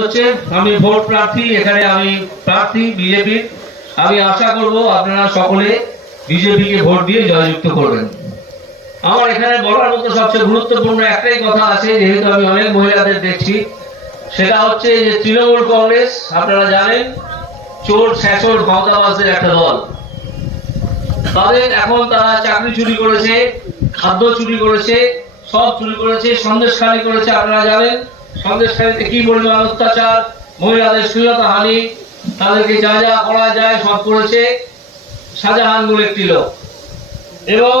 হচ্ছে আমি ভোট প্রার্থী এখানে আমি প্রার্থী বিজেপি আমি আশা করব আপনারা সকলে বিজেপিকে ভোট দিয়ে জয়যুক্ত করবেন আমার এখানে বলার মতো সবচেয়ে গুরুত্বপূর্ণ একটাই কথা আছে যেহেতু আমি অনেক মহিলাদের দেখছি সেটা হচ্ছে যে তৃণমূল কংগ্রেস আপনারা জানেন চোর একটা দল তাদের এখন তারা চাকরি চুরি করেছে খাদ্য চুরি করেছে সব চুরি করেছে সন্দেশখালি করেছে আপনারা জানেন সন্দেশকারীতে কি পরিমাণ অত্যাচার মহিলাদের সুজাতা হানি তাদেরকে যা যা করা যায় সব করেছে শাহজাহান বলে একটি লোক এবং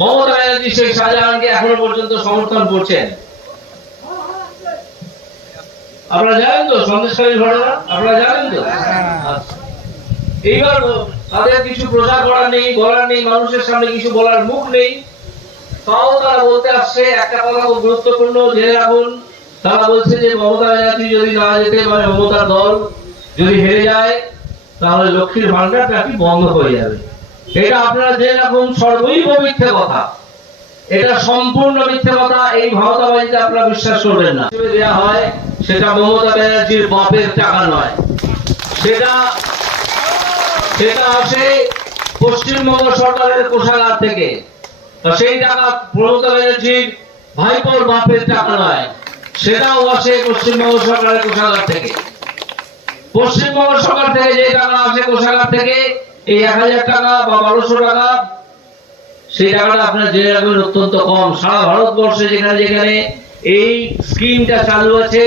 মমতা ব্যানার্জি সেই শাহজাহানকে এখনো পর্যন্ত সমর্থন করছেন আপনারা জানেন তো সন্দেশকারী ঘটনা আপনারা জানেন তো আচ্ছা। এইবার তাদের কিছু প্রচার করার নেই বলার নেই মানুষের সামনে কিছু বলার মুখ নেই তাও তারা বলতে আসছে একটা কথা গুরুত্বপূর্ণ জেনে রাখুন তারা বলছে যে মমতা জাতি যদি না যেতে পারে মমতার দল যদি হেরে যায় তাহলে লক্ষ্মীর ভান্ডার কি বন্ধ হয়ে যাবে এটা আপনারা যে রকম সর্বৈব মিথ্যে কথা এটা সম্পূর্ণ মিথ্যে কথা এই ভাওতাবাজিতে আপনারা বিশ্বাস করবেন না দেওয়া হয় সেটা মমতা ব্যানার্জির বাপের টাকা নয় সেটা সেটা আসে পশ্চিমবঙ্গ সরকারের কোষাগার থেকে সেই টাকা মমতা ব্যানার্জির ভাইপোর বাপের টাকা নয় সেটাও আসে পশ্চিমবঙ্গ সরকারের কোষাগার থেকে পশ্চিমবঙ্গ সরকার থেকে যে টাকা আসে কোষাগার থেকে এই এক হাজার টাকা বা বারোশো টাকা সেই টাকাটা আপনার জেনে রাখবেন অত্যন্ত কম সারা ভারতবর্ষে যেখানে যেখানে এই স্কিমটা চালু আছে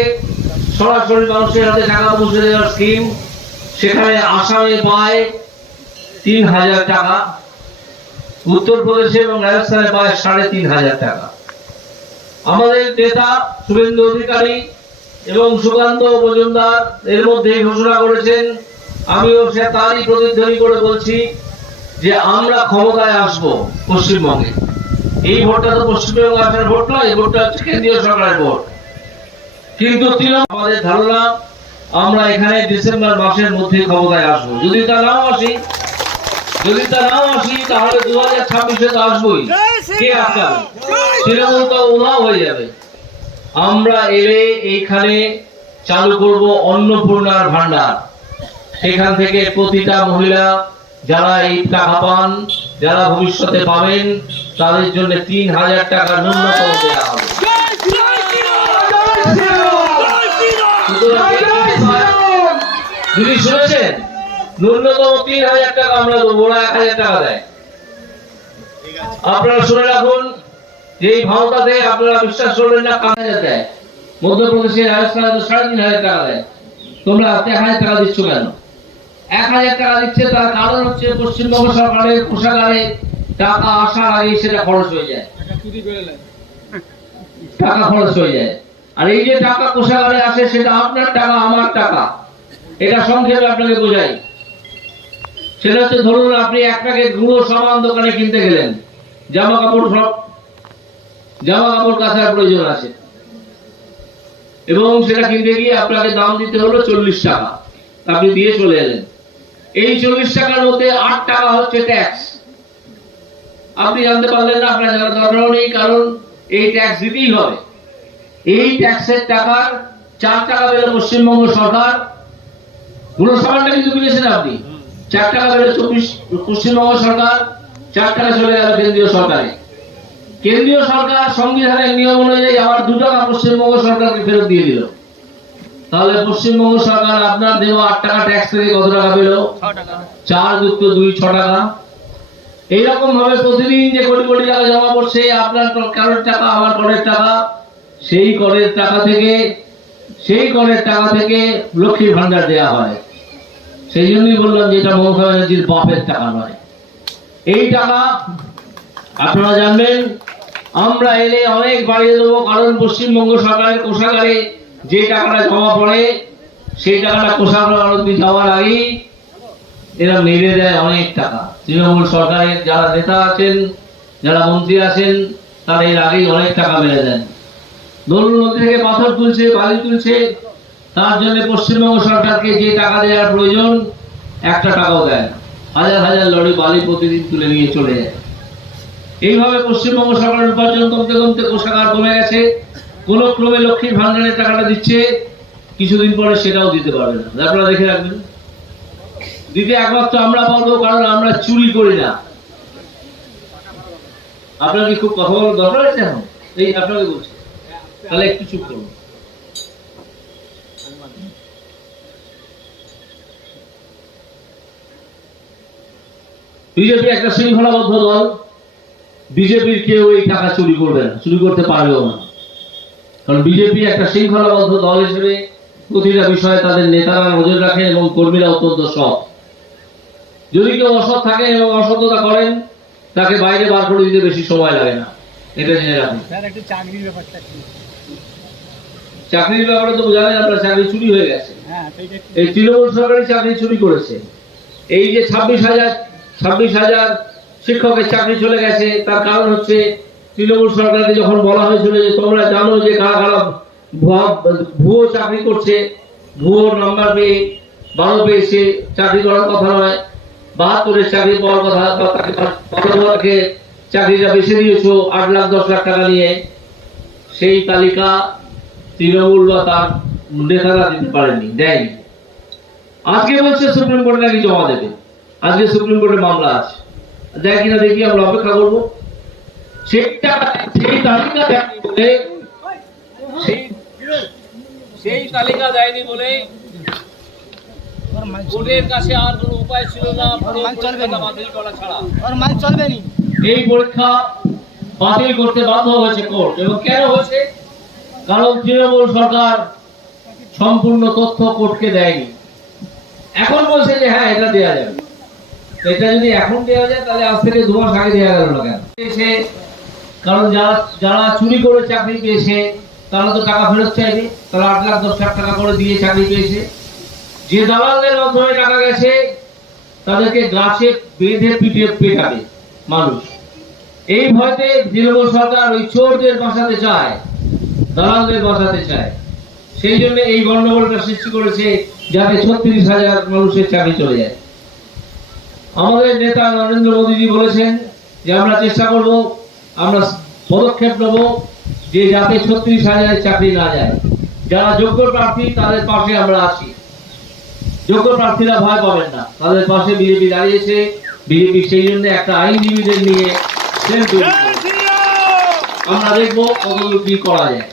সরাসরি মানুষের হাতে টাকা পৌঁছে দেওয়ার স্কিম সেখানে আসামে পায় তিন হাজার টাকা উত্তরপ্রদেশে এবং রাজস্থানে পায় সাড়ে তিন হাজার টাকা আমাদের নেতা শুভেন্দু অধিকারী এবং সুকান্ত মজুমদার এর মধ্যে ঘোষণা করেছেন আমিও সে তারই প্রতিধ্বনি করে বলছি যে আমরা ক্ষমতায় আসব পশ্চিমবঙ্গে এই ভোটটা তো পশ্চিমবঙ্গ আসার ভোট নয় এই ভোটটা হচ্ছে কেন্দ্রীয় সরকারের ভোট কিন্তু আমাদের ধারণা আমরা এখানে ডিসেম্বর মাসের মধ্যে ক্ষমতায় আসবো যদি তা নাও আসি যদি তা নাও আসি তাহলে দু হাজার ছাব্বিশে তো আসবোই কে আটকাবে শ্রীলঙ্কা উমা হয়ে যাবে আমরা এলে এইখানে চালু করব অন্নপূর্ণার ভান্ডার সেখান থেকে প্রতিটা মহিলা যারা এই টাকা পান যারা ভবিষ্যতে পাবেন তাদের জন্য তিন হাজার টাকা ন্যূনতম দেওয়া হবে যদি শুনেছেন ন্যূনতম তিন হাজার টাকা আমরা দেবো ওরা এক হাজার টাকা দেয় আপনারা শুনে রাখুন এই ভাওতাতে আপনারা বিশ্বাস করবেন না কামে যেতে মধ্যপ্রদেশে রাজস্থানে তো সাড়ে তিন হাজার টাকা দেয় তোমরা এক হাজার টাকা দিচ্ছ কেন এক হাজার টাকা দিচ্ছে তার কারণ হচ্ছে পশ্চিমবঙ্গ সরকারের কোষাগারে টাকা আসার আগে সেটা খরচ হয়ে যায় টাকা খরচ হয়ে যায় আর এই যে টাকা কোষাগারে আসে সেটা আপনার টাকা আমার টাকা এটা সংক্ষেপে আপনাকে বোঝাই সেটা হচ্ছে ধরুন আপনি এক প্যাকেট গুঁড়ো সমান দোকানে কিনতে গেলেন জামা কাপড় সব জামা কাপড় কাঁচার প্রয়োজন আছে এবং সেটা কিনতে গিয়ে আপনাকে দাম দিতে হলো চল্লিশ টাকা আপনি দিয়ে চলে এলেন এই চল্লিশ টাকার মধ্যে আট টাকা হচ্ছে ট্যাক্স আপনি জানতে পারলেন না আপনার জানার দরকারও নেই কারণ এই ট্যাক্স দিতেই হবে এই ট্যাক্সের টাকার চার টাকা বেড়ে পশ্চিমবঙ্গ সরকার পুরসভাটা কিন্তু কিনেছেন আপনি চার টাকা বেড়ে চব্বিশ পশ্চিমবঙ্গ সরকার চার টাকা চলে গেল কেন্দ্রীয় সরকারে কেন্দ্রীয় সরকার সংবিধানের নিয়ম অনুযায়ী আবার দু টাকা পশ্চিমবঙ্গ সরকারকে ফেরত দিয়ে দিল তাহলে পশ্চিমবঙ্গ সরকার আপনার দেওয়া আট টাকা ট্যাক্স থেকে কত টাকা পেল চার যুক্ত দুই ছ টাকা এইরকম ভাবে প্রতিদিন যে কোটি কোটি টাকা জমা পড়ছে আপনার কারোর টাকা আমার করের টাকা সেই করের টাকা থেকে সেই করের টাকা থেকে লক্ষ্মীর ভান্ডার দেওয়া হয় সেই জন্যই বললাম যে এটা মমতা ব্যানার্জির বাপের টাকা নয় এই টাকা আপনারা জানবেন আমরা এলে অনেক বাড়িয়ে দেবো কারণ পশ্চিমবঙ্গ সরকারের কোষাগারে যে টাকাটা জমা পড়ে সেই টাকাটা কোষাগার অব্দি যাওয়ার আগেই এরা মেরে দেয় অনেক টাকা তৃণমূল সরকারের যারা নেতা আছেন যারা মন্ত্রী আছেন তারা এর আগেই অনেক টাকা মেরে দেন ধরুন মন্ত্রী থেকে পাথর তুলছে বালি তুলছে তার জন্য পশ্চিমবঙ্গ সরকারকে যে টাকা দেওয়ার প্রয়োজন একটা টাকাও দেয় হাজার হাজার লড়ি বালি প্রতিদিন তুলে নিয়ে চলে যায় এইভাবে পশ্চিমবঙ্গ সরকার উপার্জন কমতে কমতে কোষাগার কমে গেছে কোন ক্রমে লক্ষ্মীর ভাণ্ডারের টাকাটা দিচ্ছে কিছুদিন পরে সেটাও দিতে পারবে না আপনারা দেখে রাখবেন দিতে একমাত্র আমরা বলবো কারণ আমরা চুরি করি না আপনার কি খুব কথা বলার দরকার আছে এখন এই আপনাকে বলছি তাহলে একটু চুপ করুন বিজেপি একটা শৃঙ্খলাবদ্ধ দল বিজেপির কেউ এই টাকা চুরি করবে না চুরি করতে পারবেও না কারণ বিজেপি একটা শৃঙ্খলাবদ্ধ দল হিসেবে প্রতিটা বিষয়ে তাদের নেতারা নজর রাখেন এবং কর্মীরা অত্যন্ত সৎ যদি কেউ অসৎ থাকে এবং অসততা করেন তাকে বাইরে বার করে দিতে বেশি সময় লাগে না এটা জেনে রাখুন চাকরির চাকরির ব্যাপারে তো জানেন আপনার চাকরি চুরি হয়ে গেছে হ্যাঁ, এই তৃণমূল সরকারি চাকরি চুরি করেছে এই যে ছাব্বিশ হাজার ছাব্বিশ হাজার শিক্ষকের চাকরি চলে গেছে তার কারণ হচ্ছে তৃণমূল সরকারকে যখন বলা হয়েছিল যে তোমরা জানো যে কারা কারা ভুয়ো চাকরি করছে ভুয়ো নাম্বার পেয়ে বারো পেয়েছে চাকরি করার কথা নয় বাহাত্তরের চাকরি পাওয়ার কথা বা তাকে চাকরিটা বেছে দিয়েছ আট লাখ দশ লাখ টাকা নিয়ে সেই তালিকা তৃণমূল বা তার নেতারা দিতে পারেনি দেয়নি আজকে বলছে সুপ্রিম কোর্টে নাকি জমা দেবে আজকে সুপ্রিম কোর্টে মামলা আছে যায় কিনা দেখি আমরা অপেক্ষা করবো সেইটা সেই তালিকা দেয়নি বলে সেই তালিকা দেয়নি বলে আর এই পরীক্ষা বাতিল করতে বাধ্য হয়েছে এবং কেন হয়েছে কারণ সরকার সম্পূর্ণ তথ্য কোর্টকে দেয়নি এখন বলছে যে হ্যাঁ এটা দেওয়া যাবে এটা যদি এখন দেওয়া যায় তাহলে আজ থেকে দু মাস আগে দেওয়া গেল না কেন কারণ যারা যারা চুরি করে চাকরি পেয়েছে তারা তো টাকা ফেরত চাইবে তারা আট লাখ দশ লাখ টাকা করে দিয়ে চাকরি পেয়েছে যে দালালদের মাধ্যমে টাকা গেছে তাদেরকে গাছে বেঁধে পিটিয়ে পেটাবে মানুষ এই ভয়তে তৃণমূল সরকার ওই চোরদের বাঁচাতে চায় দালালদের বাঁচাতে চায় সেই জন্য এই গণ্ডগোলটা সৃষ্টি করেছে যাতে ছত্রিশ হাজার মানুষের চাকরি চলে যায় আমাদের নেতা নরেন্দ্র মোদীজি বলেছেন যে আমরা চেষ্টা করব আমরা পদক্ষেপ নেব যে যাতে ছত্রিশ হাজারের চাকরি না যায় যারা যোগ্য প্রার্থী তাদের পাশে আমরা আছি যোগ্য প্রার্থীরা ভয় পাবেন না তাদের পাশে বিজেপি দাঁড়িয়েছে বিজেপি সেই জন্য একটা আইনজীবীদের নিয়ে আমরা দেখবো কতদূর কি করা যায়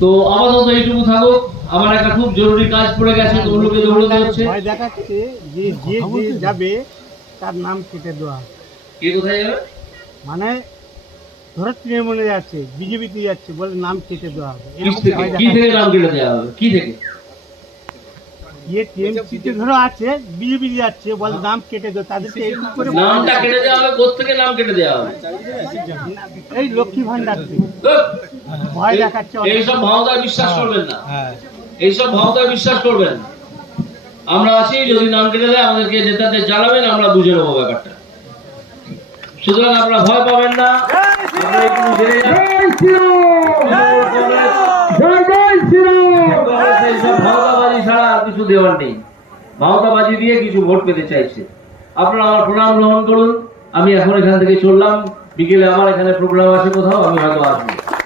তো আপাতত এইটুকু থাকুক আমার একটা খুব জরুরি কাজ পড়ে গেছে দৌড়কে দৌড়ে যাচ্ছে ভাই দেখাচ্ছে যে যে যাবে তার নাম কেটে দেওয়া কে কোথায় যাবে মানে ধরো তৃণমূলে যাচ্ছে বিজেপিতে যাচ্ছে বলে নাম কেটে দেওয়া হবে কি থেকে নাম কেটে দেওয়া হবে কি থেকে আছে বিজেপি যাচ্ছে বলে নাম কেটে করে নামটা কেটে দেওয়া হবে কোথ থেকে নাম কেটে দেওয়া হবে এই লক্ষ্মী ভান্ডার ভয় দেখাচ্ছে এইসব বিশ্বাস করবেন না হ্যাঁ এইসব ভাবতায় বিশ্বাস করবেন আমরা আছি যদি নাম কেটে দেয় আমাদেরকে নেতাদের জানাবেন আমরা বুঝে নেবো ব্যাপারটা সুতরাং আপনারা ভয় পাবেন না ছাড়া দিয়ে কিছু ভোট পেতে চাইছে আপনারা আমার প্রণাম গ্রহণ করুন আমি এখন এখান থেকে চললাম বিকেলে আমার এখানে প্রোগ্রাম আছে কোথাও আমি হয়তো আসবো